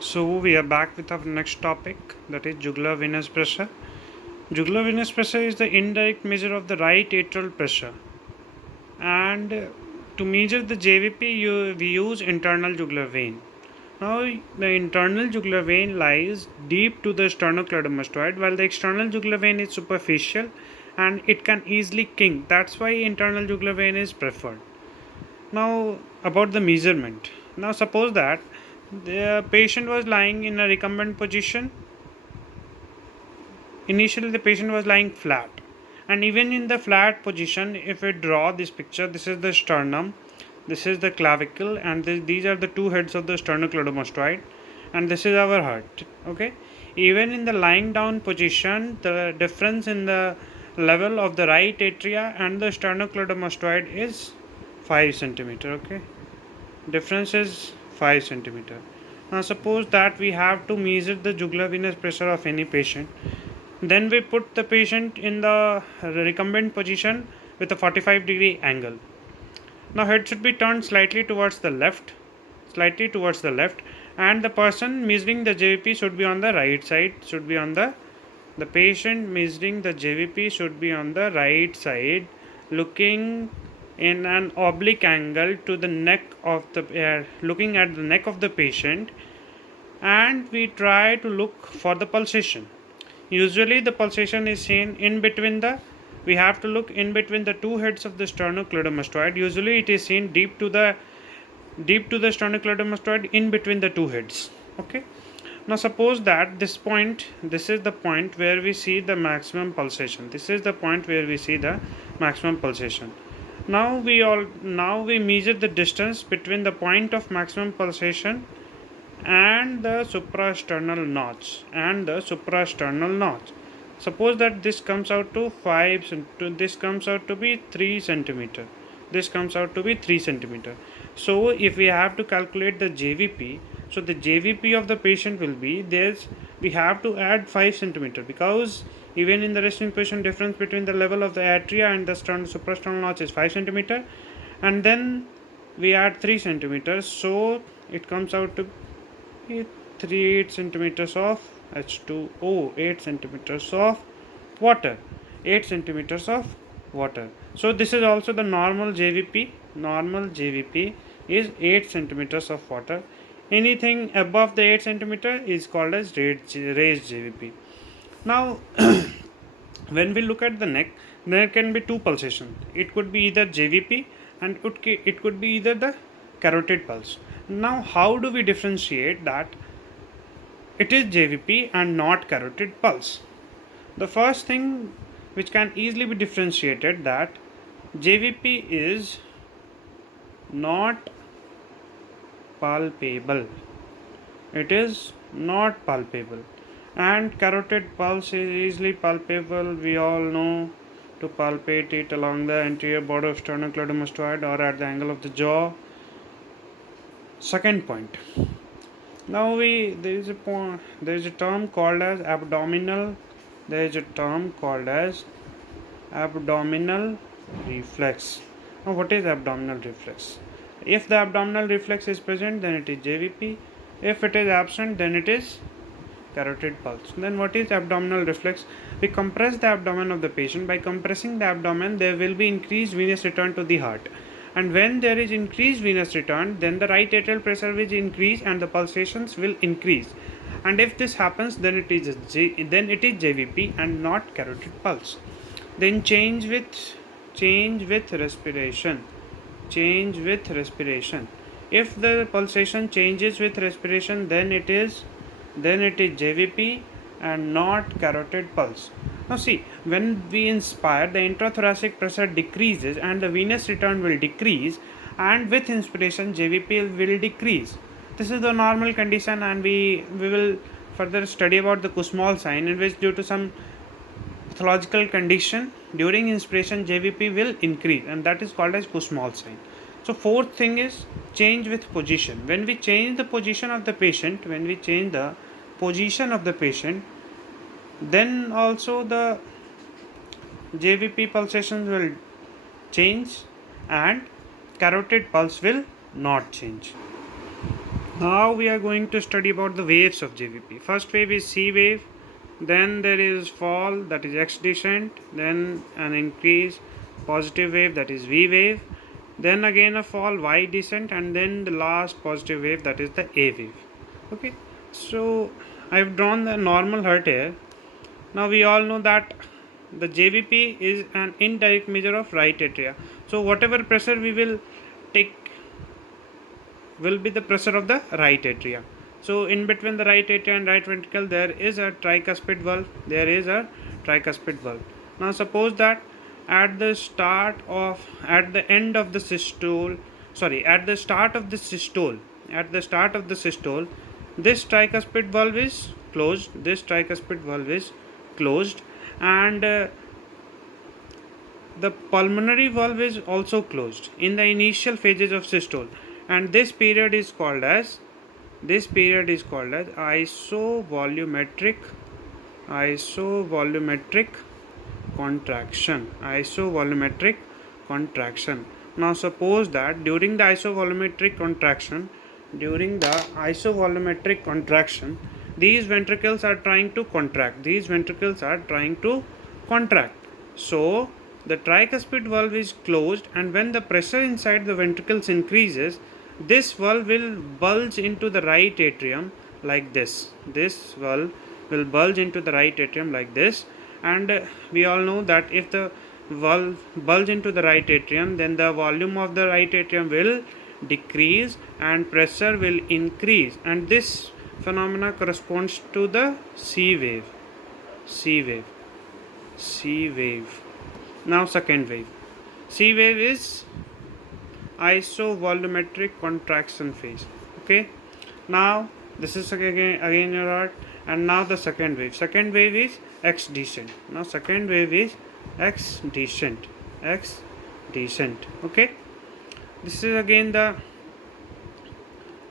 So we are back with our next topic, that is jugular venous pressure. Jugular venous pressure is the indirect measure of the right atrial pressure, and to measure the JVP, we use internal jugular vein. Now, the internal jugular vein lies deep to the sternocleidomastoid, while the external jugular vein is superficial and it can easily kink. That's why internal jugular vein is preferred. Now, about the measurement. Now, suppose that the patient was lying in a recumbent position. Initially, the patient was lying flat, and even in the flat position, if we draw this picture, this is the sternum, this is the clavicle, and these are the two heads of the sternocleidomastoid, and this is our heart. Okay, even in the lying down position, the difference in the level of the right atria and the sternocleidomastoid is 5 centimeter. Okay, difference is 5 centimeter. Now suppose that we have to measure the jugular venous pressure of any patient. Then we put the patient in the recumbent position with a 45-degree angle. Now head should be turned slightly towards the left, and the person measuring the JVP should be on the right side, should be on the patient measuring the JVP should be on the right side, looking in an oblique angle to the neck of the looking at the neck of the patient, and we try to look for the pulsation. Usually the pulsation is seen in between the we have to look in between the two heads of the sternocleidomastoid. Usually it is seen deep to the sternocleidomastoid in between the two heads. Okay. Now suppose that this is the point where we see the maximum pulsation. This is the point where we see the maximum pulsation. Now we measure the distance between the point of maximum pulsation and the suprasternal notch. Suppose that this comes out to this comes out to be 3 centimeter. This comes out to be 3 centimeter. So if we have to calculate the JVP, so the JVP of the patient will be this. We have to add 5 centimeter, because even in the resting position, difference between the level of the atria and the suprasternal notch is 5 centimeter, and then we add 3 centimeters, so it comes out to 8 centimeters of H2O, 8 centimeters of water, 8 centimeters of water. So this is also the normal JVP. Normal JVP is 8 centimeters of water. Anything above the 8 centimeter is called as raised JVP. Now, when we look at the neck, there can be two pulsations. It could be either JVP, and it could be either the carotid pulse. Now, how do we differentiate that it is JVP and not carotid pulse? The first thing which can easily be differentiated, that JVP is not palpable. It is not palpable, and carotid pulse is easily palpable. We all know to palpate it along the anterior border of sternocleidomastoid or at the angle of the jaw. Second point. Now there is a term called as abdominal. There is a term called as abdominal reflex. Now what is abdominal reflex? If the abdominal reflex is present, then it is JVP. If it is absent, then it is carotid pulse. Then what is abdominal reflex? We compress the abdomen of the patient. By compressing the abdomen, there will be increased venous return to the heart, and when there is increased venous return, then the right atrial pressure will increase and the pulsations will increase. And if this happens, then it is JVP and not carotid pulse. Then change with respiration. If the pulsation changes with respiration, then it is JVP and not carotid pulse. Now see, when we inspire, the intrathoracic pressure decreases and the venous return will decrease, and with inspiration JVP will decrease. This is the normal condition, and we will further study about the Kussmaul sign, in which due to some pathological condition during inspiration JVP will increase, and that is called as Kussmaul sign. So fourth thing is change with position. When we change the position of the patient, then also the JVP pulsations will change and carotid pulse will not change. Now we are going to study about the waves of JVP. First wave is C wave, then there is fall, that is X descent, then an increase positive wave, that is V wave, then again a fall Y descent, and then the last positive wave, that is the A wave. Okay, so I've drawn the normal hurt here. Now we all know that the JVP is an indirect measure of right atria. So whatever pressure we will take will be the pressure of the right atria. So in between the right atria and right ventricle there is a tricuspid valve. There is a tricuspid valve. Now suppose that at the end of the systole, at the start of the systole, this tricuspid valve is closed. This tricuspid valve is closed, and the pulmonary valve is also closed in the initial phases of systole, and this period is called as isovolumetric contraction. Now suppose that during the isovolumetric contraction, these ventricles are trying to contract. So the tricuspid valve is closed, and when the pressure inside the ventricles increases, this valve will bulge into the right atrium like this. This valve will bulge into the right atrium like this, and we all know that if the valve bulge into the right atrium, then the volume of the right atrium will decrease and pressure will increase, and this phenomena corresponds to the C wave. Now second wave. C wave is isovolumetric contraction phase. Okay, now this is again your heart, and now the second wave is X descent. Now second wave is X descent. Okay, this is again the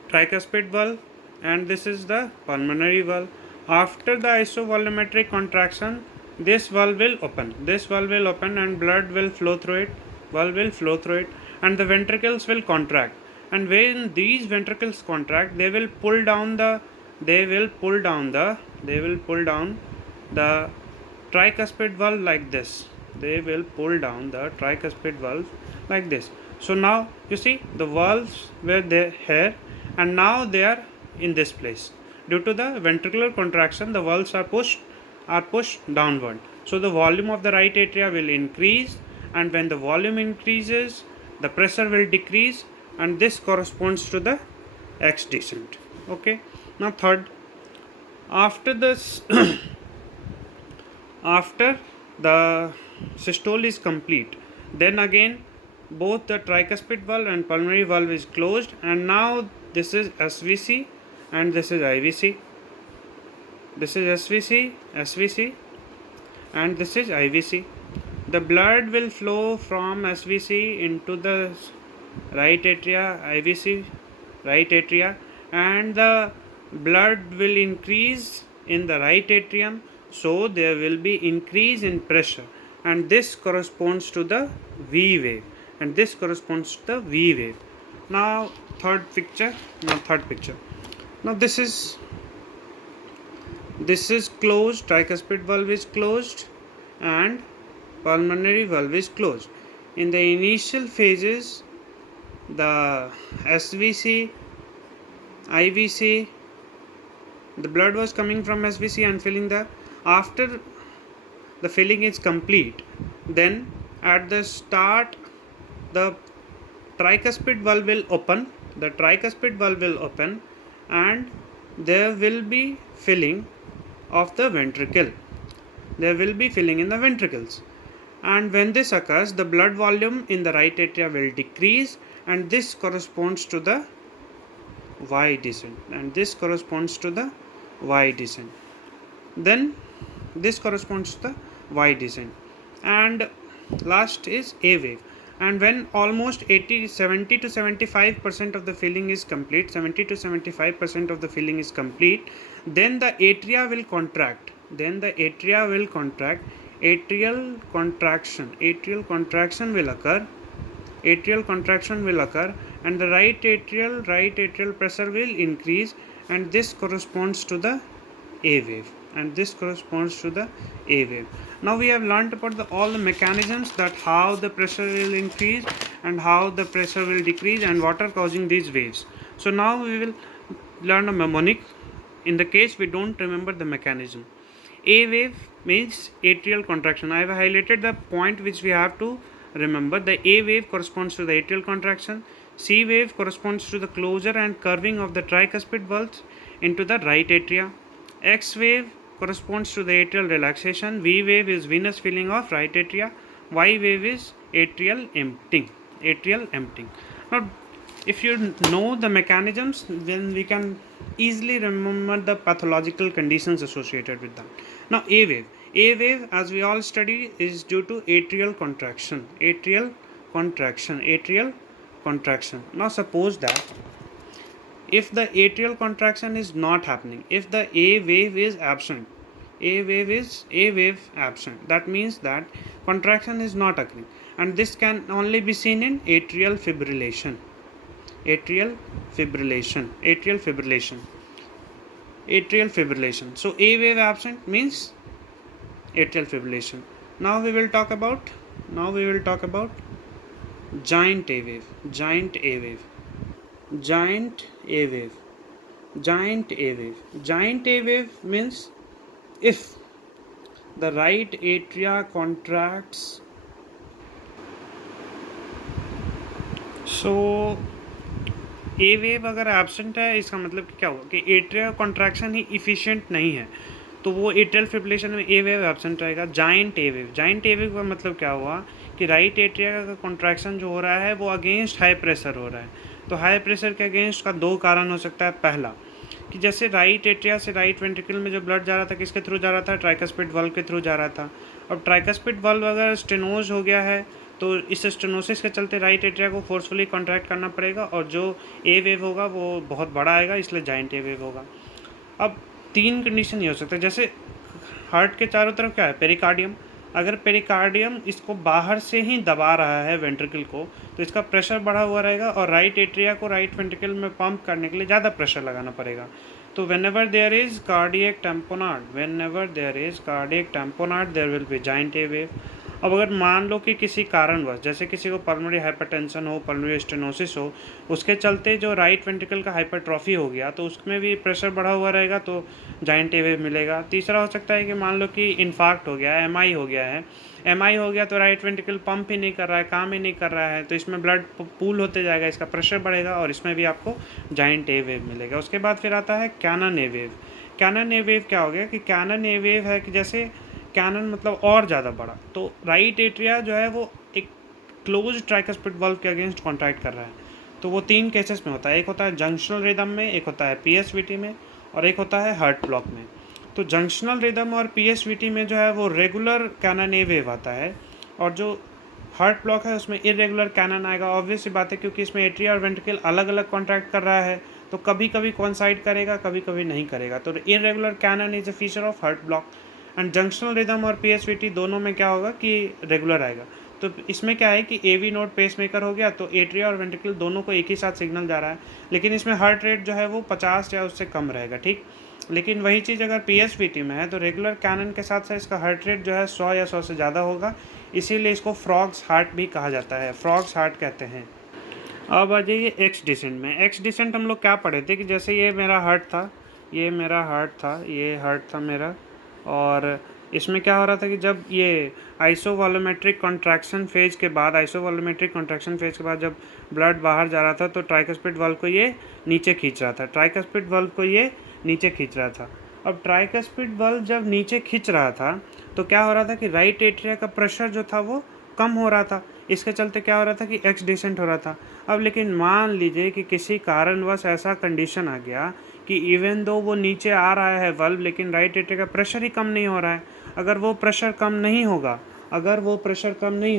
tricuspid valve, and this is the pulmonary valve. After the isovolumetric contraction, this valve will open, and blood will flow through it, and the ventricles will contract. And when these ventricles contract, they will pull down the tricuspid valve like this. So now you see the valves were there here, and now they are in this place. Due to the ventricular contraction, the valves are pushed downward. So the volume of the right atria will increase, and when the volume increases, the pressure will decrease, and this corresponds to the X descent. Okay. Now third, after this after the systole is complete, then again both the tricuspid valve and pulmonary valve is closed, and now this is SVC and this is IVC. This is SVC, and this is IVC. The blood will flow from SVC into the right atria, IVC, right atria, and the blood will increase in the right atrium, so there will be increase in pressure, and this corresponds to the V wave, Now third picture. Now this is closed, tricuspid valve is closed, and pulmonary valve is closed. In the initial phases, the SVC, IVC, the blood was coming from SVC and filling the. After the filling is complete, then at the start, the tricuspid valve will open. And there will be filling of the ventricle. There will be filling in the ventricles, and when this occurs, the blood volume in the right atria will decrease, and this corresponds to the Y descent. Then this corresponds to the Y descent, and last is A wave. And when almost 70 to 75% of the filling is complete, then the atria will contract. Atrial contraction will occur, and the right atrial pressure will increase, and this corresponds to the A wave, and this corresponds to the A wave. Now we have learnt about all the mechanisms, that how the pressure will increase and how the pressure will decrease and what are causing these waves. So now we will learn a mnemonic in the case we don't remember the mechanism. A wave means atrial contraction. I have highlighted the point which we have to remember. The A wave corresponds to the atrial contraction. C wave corresponds to the closure and curving of the tricuspid valves into the right atria. X wave corresponds to the atrial relaxation. V wave is venous filling of right atria. Y wave is atrial emptying. Atrial emptying. Now, if you know the mechanisms, then we can easily remember the pathological conditions associated with that. Now, A wave, as we all study, is due to atrial contraction. Atrial contraction. Now, suppose that if the atrial contraction is not happening, if the A wave is absent, that means that contraction is not occurring, and this can only be seen in atrial fibrillation. So A wave absent means atrial fibrillation. Now we will talk about giant A wave. Giant A wave means if the right atria contracts. So A wave अगर absent है, इसका मतलब क्या हुआ कि atrial contraction ही efficient नहीं है, तो वो एट्रियल फिब्रिलेशन में ए वेव एब्सेंट रहेगा. जाइंट ए वेव का मतलब क्या हुआ कि राइट एट्रिया का कॉन्ट्रैक्शन जो हो रहा है वो अगेंस्ट हाई प्रेशर हो रहा है. तो हाई प्रेशर के अगेंस्ट का दो कारण हो सकता है. पहला कि जैसे राइट एट्रिया से राइट वेंट्रिकल में जो ब्लड जा रहा था, किसके थ्रू जा रहा था? ट्राइकस्पिड वाल्व के थ्रू जा रहा था. अब ट्राइकस्पिड वाल्व अगर स्टेनोज हो गया है, तो इस स्टेनोसिस के चलते राइट एट्रिया को फोर्सफुली कॉन्ट्रैक्ट करना पड़ेगा, और जो ए वेव होगा वो बहुत बड़ा आएगा, इसलिए जाइंट ए वेव होगा. अब तीन कंडीशन ये हो सकता है. जैसे हार्ट के चारों तरफ क्या है? पेरिकार्डियम. अगर पेरिकार्डियम इसको बाहर से ही दबा रहा है वेंट्रिकल को, तो इसका प्रेशर बढ़ा हुआ रहेगा, और राइट एट्रिया को राइट वेंट्रिकल में पंप करने के लिए ज़्यादा प्रेशर लगाना पड़ेगा. तो whenever there is cardiac tamponade, there will be giant A wave. अब अगर मान लो कि किसी कारणवश, जैसे किसी को पल्मोनरी हाइपरटेंशन हो, पल्मोनरी स्टेनोसिस हो, उसके चलते जो राइट वेंट्रिकल का हाइपरट्रॉफी हो गया, तो उसमें भी प्रेशर बढ़ा हुआ रहेगा, तो जाइंट ए वेव मिलेगा. तीसरा हो सकता है कि मान लो कि इन्फार्क्ट हो गया है, एमआई हो गया, तो राइट वेंट्रिकल पंप ही नहीं कर रहा है, काम ही नहीं कर रहा है, तो इसमें ब्लड पूल होते जाएगा, इसका प्रेशर बढ़ेगा, और इसमें भी आपको जाइंट ए वेव मिलेगा. उसके बाद फिर आता है कैनन ए वेव. कैनन ए वेव क्या हो गया कि कैनन ए वेव है कि जैसे कैनन मतलब और ज़्यादा बड़ा, तो राइट एट्रिया जो है वो एक क्लोज ट्राइकस्पिड वाल्व के अगेंस्ट कॉन्ट्रैक्ट कर रहा है. तो वो तीन केसेस में होता है. एक होता है जंक्शनल रिदम में, एक होता है पीएसवीटी में, और एक होता है हार्ट ब्लॉक में. तो जंक्शनल रिदम और पीएसवीटी में जो है वो रेगुलर कैनन ए वेव आता है, और जो हार्ट ब्लॉक है उसमें इरेगुलर कैनन आएगा. ऑब्वियस सी बात है, क्योंकि इसमें एट्रिया और वेंट्रिकल अलग अलग कॉन्ट्रैक्ट कर रहा है, तो कभी कभी कॉन्साइड करेगा, कभी कभी नहीं करेगा. तो irregular cannon is a feature of heart block. And junctional rhythm और पीएसवीटी दोनों में क्या होगा कि रेगुलर आएगा. तो इसमें क्या है कि एवी नोड पेसमेकर हो गया, तो एट्रिया और वेंट्रिकल दोनों को एक ही साथ सिग्नल जा रहा है, लेकिन इसमें हार्ट रेट जो है वो 50 या उससे कम रहेगा. ठीक, लेकिन वही चीज़ अगर पीएसवीटी में है, तो रेगुलर कैनन के साथ साथ इसका हार्ट रेट जो है 100 या 100 से ज़्यादा होगा, इसीलिए इसको फ्रॉग्स हार्ट भी कहा जाता है, फ्रॉग्स हार्ट कहते हैं. अब आ जाइए एक्स डिसेंट में. एक्स डिसेंट हम लोग क्या पढ़े थे कि जैसे ये मेरा हार्ट था, ये हार्ट था मेरा, और इसमें क्या हो रहा था कि जब ये आइसोवॉल्यूमेट्रिक कॉन्ट्रैक्शन फेज के बाद जब ब्लड बाहर जा रहा था, तो ट्राइकस्पिड वाल्व को ये नीचे खींच रहा था. अब ट्राइकस्पिड वाल्व जब नीचे खींच रहा था, तो क्या हो रहा था कि राइट एट्रिया का प्रेशर जो था वो कम हो रहा था. इसके चलते क्या हो रहा था कि एक्स डिसेंट हो रहा था. अब लेकिन मान लीजिए कि किसी कारणवश ऐसा कंडीशन आ गया कि इवन दो वो नीचे आ रहा है वाल्व, लेकिन राइट एट्रिया का प्रेशर ही कम नहीं हो रहा है. अगर वो प्रेशर कम नहीं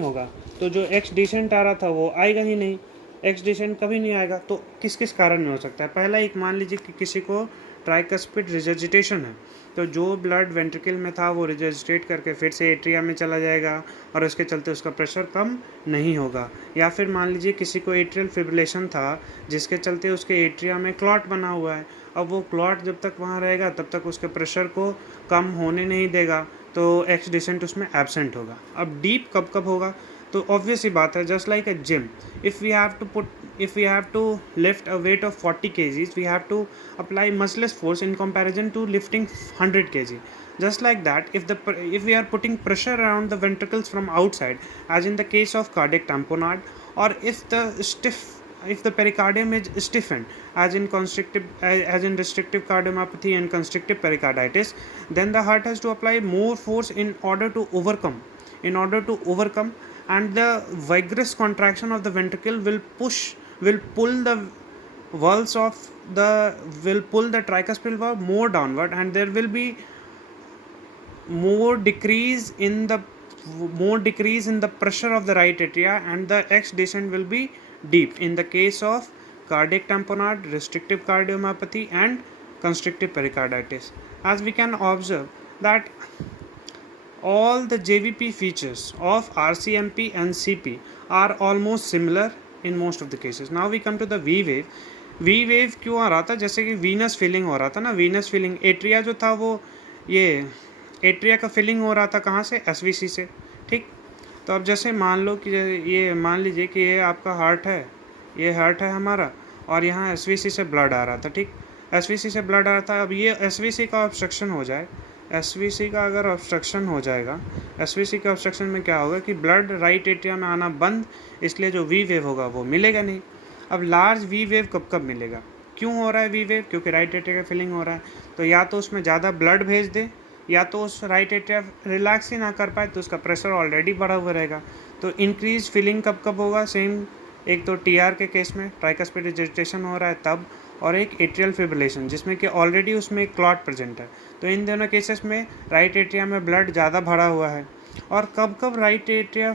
होगा, तो जो एक्स डिसेंट आ रहा था वो आएगा ही नहीं. एक्स डिसेंट कभी नहीं आएगा. तो किस किस कारण में हो सकता है? पहला एक मान लीजिए कि किसी को ट्राइकस्पिड रिजर्जिटेशन है, तो जो ब्लड वेंट्रिकल में था वो रिजर्जिटेट करके फिर से एट्रिया में चला जाएगा और उसके चलते उसका प्रेशर कम नहीं होगा। या फिर मान लीजिए किसी को एट्रियल फिब्रिलेशन था जिसके चलते उसके एट्रिया में क्लॉट बना हुआ है, अब वो क्लॉट जब तक वहाँ रहेगा तब तक उसके प्रेशर को कम होने नहीं देगा, तो एक्स डिसेंट उसमें एब्सेंट होगा। अब डीप कब कब होगा, तो ऑब्वियस ही बात है, just like a gym, if we have to lift a weight of 40 kgs, we have to apply much less force in comparison to lifting 100 kg. Just like that, if we are putting pressure around the ventricles from outside, as in the case of cardiac tamponade, or if the pericardium is stiffened, as in restrictive cardiomyopathy and constrictive pericarditis, then the heart has to apply more force in order to overcome, and the vigorous contraction of the ventricle will pull the walls of will pull the tricuspid valve more downward, and there will be more decrease in the pressure of the right atria, and the X descent will be deep in the case of cardiac tamponade, restrictive cardiomyopathy and constrictive pericarditis. As we can observe that all the JVP features of RCMP and CP are almost similar in most of the cases. Now we come to the V wave. V wave क्यों आ रहा था, जैसे कि Venus filling हो रहा था ना, Venus filling atria जो था वो ये एट्रिया का फिलिंग हो रहा था कहाँ से, एसवीसी से, ठीक। तो अब जैसे मान लीजिए कि ये आपका हार्ट है, ये हार्ट है हमारा, और यहाँ एसवीसी से ब्लड आ रहा था, ठीक, एसवीसी से ब्लड आ रहा था। अब ये एसवीसी का ऑब्स्ट्रक्शन हो जाए, एसवीसी का अगर ऑब्स्ट्रक्शन हो जाएगा, एसवीसी के ऑब्स्ट्रक्शन में क्या होगा कि ब्लड राइट एट्रिया में आना बंद, इसलिए जो वी वेव होगा वो मिलेगा नहीं। अब लार्ज वी वेव कब कब मिलेगा, क्यों हो रहा है वी वेव, क्योंकि राइट एट्रिया का फिलिंग हो रहा है, तो या तो उसमें ज़्यादा ब्लड भेज दे, या तो उस राइट एट्रिया रिलैक्स ही ना कर पाए तो उसका प्रेशर ऑलरेडी बढ़ा हुआ रहेगा। तो इंक्रीज फिलिंग कब कब होगा, सेम, एक तो टीआर के केस में ट्राइकस्पिड रिजर्जिटेशन हो रहा है तब, और एक एट्रियल फिब्रिलेशन जिसमें कि ऑलरेडी उसमें एक क्लॉट प्रेजेंट है, तो इन दोनों केसेस में राइट एट्रिया में ब्लड ज़्यादा भरा हुआ है। और कब कब राइट एट्रिया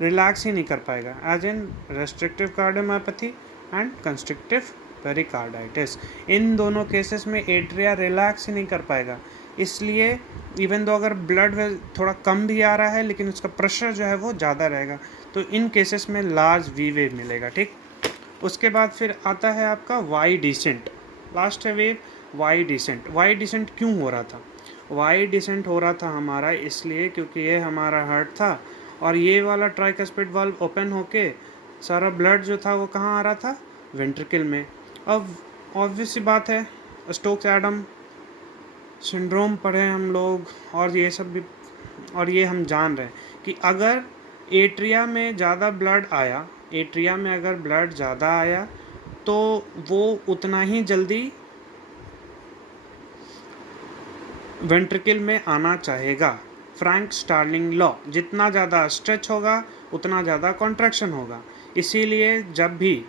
रिलैक्स ही नहीं कर पाएगा, as in restrictive cardiomyopathy and constrictive pericarditis, इन दोनों केसेस में एट्रिया रिलैक्स ही नहीं कर पाएगा। इसलिए इवन दो अगर ब्लड थोड़ा कम भी आ रहा है लेकिन उसका प्रेशर जो है वो ज़्यादा रहेगा, तो इन केसेस में लार्ज वी वेव मिलेगा, ठीक। उसके बाद फिर आता है आपका वाई डिसेंट, लास्ट है wave Y descent. Y descent क्यों हो रहा था, वाई डिसेंट हो रहा था हमारा इसलिए क्योंकि ये हमारा हार्ट था और ये वाला ट्राइकस्पिड वाल्व ओपन होके सारा ब्लड जो था वो कहाँ आ रहा था, वेंट्रिकल में। अब ऑब्वियस सी बात है, स्टोक्स एडम सिंड्रोम पढ़े हम लोग, और ये सब भी, और ये हम जान रहे हैं कि अगर एट्रिया में ज़्यादा ब्लड आया, एट्रिया में अगर ब्लड ज़्यादा आया तो वो उतना ही जल्दी वेंट्रिकल में आना चाहेगा। फ्रैंक स्टार्लिंग लॉ, जितना ज़्यादा स्ट्रेच होगा उतना ज़्यादा कॉन्ट्रैक्शन होगा। इसीलिए जब भी,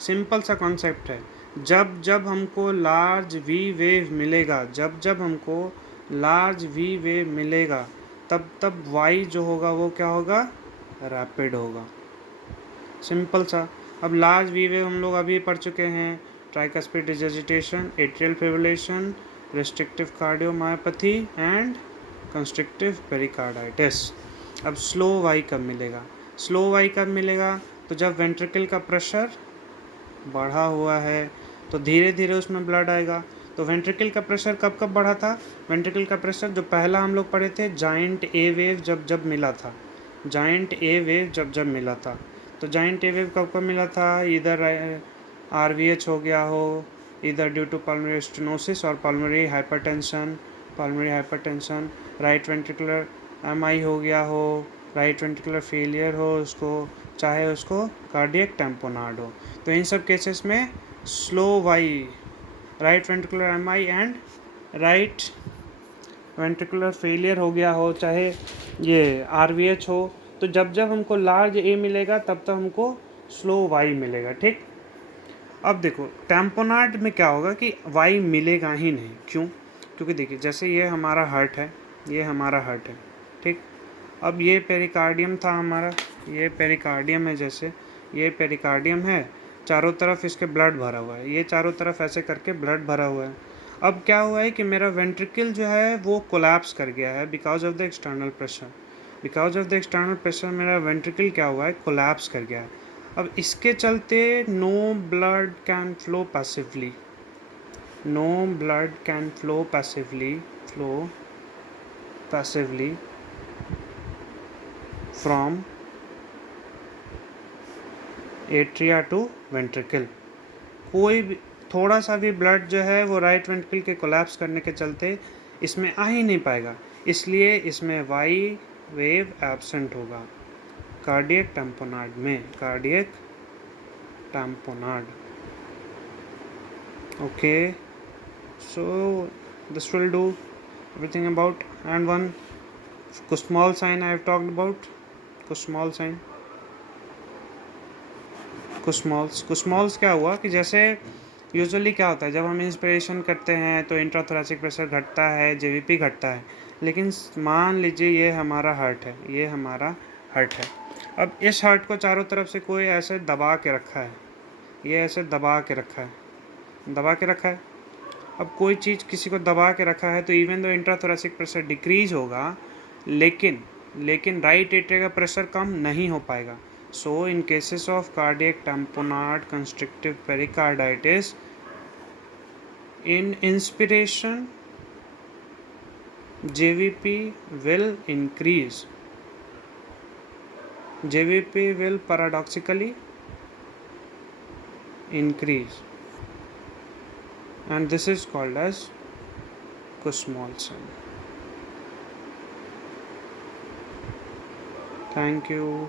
सिंपल सा कॉन्सेप्ट है, जब जब हमको लार्ज वी वेव मिलेगा, जब हमको लार्ज वी वेव मिलेगा, तब वाई जो होगा वो क्या होगा, रैपिड होगा, सिंपल सा। अब लार्ज वी वेव हम लोग अभी पढ़ चुके हैं, tricuspid regurgitation, atrial fibrillation, restrictive cardiomyopathy and constrictive pericarditis. अब स्लो वाई कब मिलेगा, स्लो वाई कब मिलेगा, तो जब वेंट्रिकल का प्रेशर बढ़ा हुआ है तो धीरे धीरे उसमें ब्लड आएगा। तो वेंट्रिकल का प्रेशर कब कब बढ़ा था, वेंट्रिकल का प्रेशर जो पहला हम लोग पढ़े थे, जाइंट ए वेव जब मिला था, जाइंट ए वेव जब मिला था, तो जाइंट ए वेव कब मिला था, इधर RVH हो गया हो, इधर ड्यू टू पल्मोनरी स्टेनोसिस और pulmonary hypertension, right ventricular MI हो गया हो, राइट वेंट्रिकुलर फेलियर हो उसको, चाहे उसको कार्डियक टैम्पोनाड हो, तो इन सब केसेस में slow Y, right ventricular MI and right ventricular failure हो गया हो, चाहे ये RVH हो, तो जब हमको लार्ज ए मिलेगा तब हमको स्लो वाई मिलेगा, ठीक। अब देखो टैम्पोनाड में क्या होगा कि वाई मिलेगा ही नहीं, क्यों, क्योंकि देखिए जैसे ये हमारा हार्ट है, ये हमारा हार्ट है, ठीक। अब ये पेरिकार्डियम था हमारा, ये पेरिकार्डियम है, जैसे ये पेरिकार्डियम है, चारों तरफ इसके ब्लड भरा हुआ है, ये चारों तरफ ऐसे करके ब्लड भरा हुआ है। अब क्या हुआ है कि मेरा वेंट्रिकल जो है वो कोलैप्स कर गया है because of the external pressure. Because of the external pressure मेरा वेंट्रिकल क्या हुआ है, कोलैप्स कर गया है। अब इसके चलते no blood can flow passively, no blood can flow passively from atria to ventricle. कोई भी थोड़ा सा भी ब्लड जो है वो राइट वेंट्रिकल के कोलैप्स करने के चलते इसमें आ ही नहीं पाएगा, इसलिए इसमें वाई वेव एब्सेंट होगा कार्डियक टैम्पोनाड में, cardiac tamponade. Okay, so this will do everything about. And one small sign I have talked about, small sign, कुछ क्या हुआ कि जैसे यूजुअली क्या होता है जब हम इंस्पिरेशन करते हैं तो इंट्राथोरेसिक प्रेशर घटता है, जेवीपी घटता है, लेकिन मान लीजिए ये हमारा हार्ट है, ये हमारा हार्ट है। अब इस हार्ट को चारों तरफ से कोई ऐसे दबा के रखा है, ये ऐसे दबा के रखा है। अब कोई चीज़ किसी को दबा के रखा है तो even though intrathoracic pressure decrease होगा, लेकिन राइट एट्रिया का प्रेशर कम नहीं हो पाएगा। So in cases of cardiac tamponade constrictive pericarditis, in inspiration JVP will increase, JVP will paradoxically increase, and this is called as Kussmaulson. Thank you.